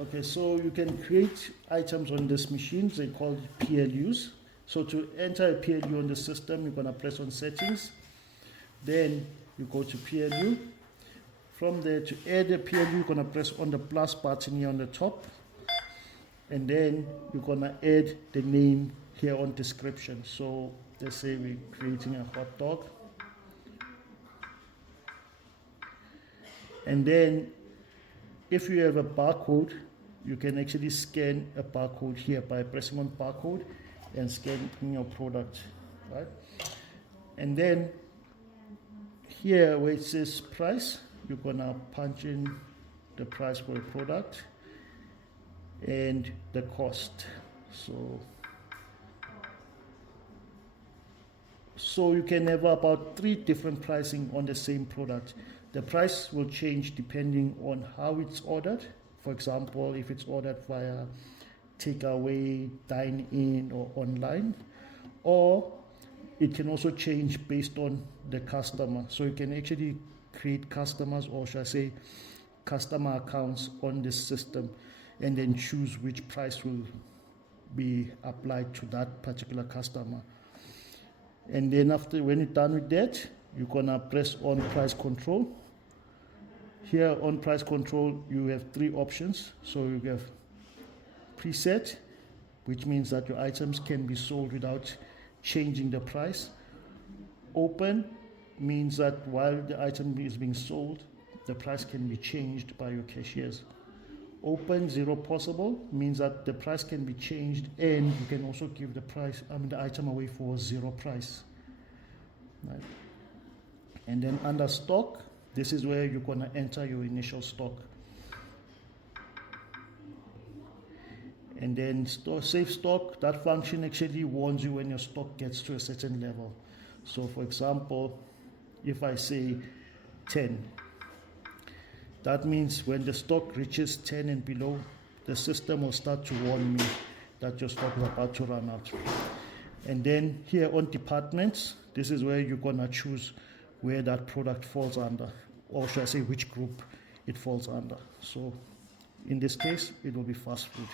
Okay, so you can create items on this machine. They call PLUs. So to enter a PLU on the system, you're gonna press on settings. Then you go to PLU. From there, to add a PLU, you're gonna press on the plus button here on the top. And then you're gonna add the name here on description. So let's say we're creating a hot dog. And then if you have a barcode, you can actually scan a barcode here by pressing on barcode and scanning your product, right? And then here where it says price, you're gonna punch in the price for a product and the cost. So you can have about 3 different pricing on the same product. The price will change depending on how it's ordered. For example, if it's ordered via takeaway, dine-in, or online, or it can also change based on the customer. So you can actually create customers, or should I say customer accounts on this system, and then choose which price will be applied to that particular customer. And then after, when you're done with that, you're gonna press on price control. Here on price control, you have 3 options. So you have preset, which means that your items can be sold without changing the price. Open means that while the item is being sold, the price can be changed by your cashiers. Open, 0 possible, means that the price can be changed and you can also give the item away for 0 price. Right? And then under stock, this is where you're gonna enter your initial stock. And then save stock, that function actually warns you when your stock gets to a certain level. So for example, if I say 10, that means when the stock reaches 10 and below, the system will start to warn me that your stock is about to run out. And then here on departments, this is where you're gonna choose where that product falls under, or should I say which group it falls under. So in this case, it will be fast food.